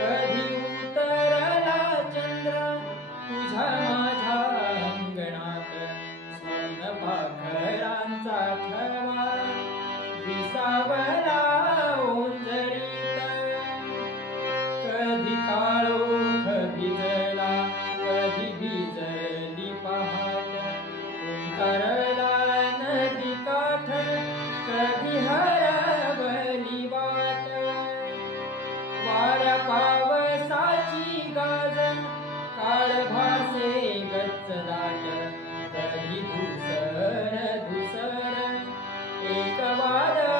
कधी उतरला चंद्र तुझ्या माझ्या अंगणात, स्वर्ण पाखरांचा थवा विसावला ओंजळीत. कधी काळोख भिजला, कधी भिजली पहाट, ओंकारला नदी काठ, कधी हरवली वाट. वाऱ्या पावसाची गाज, काळ भासे गच्च दाट, कधी धुसर धुसर एक वादळ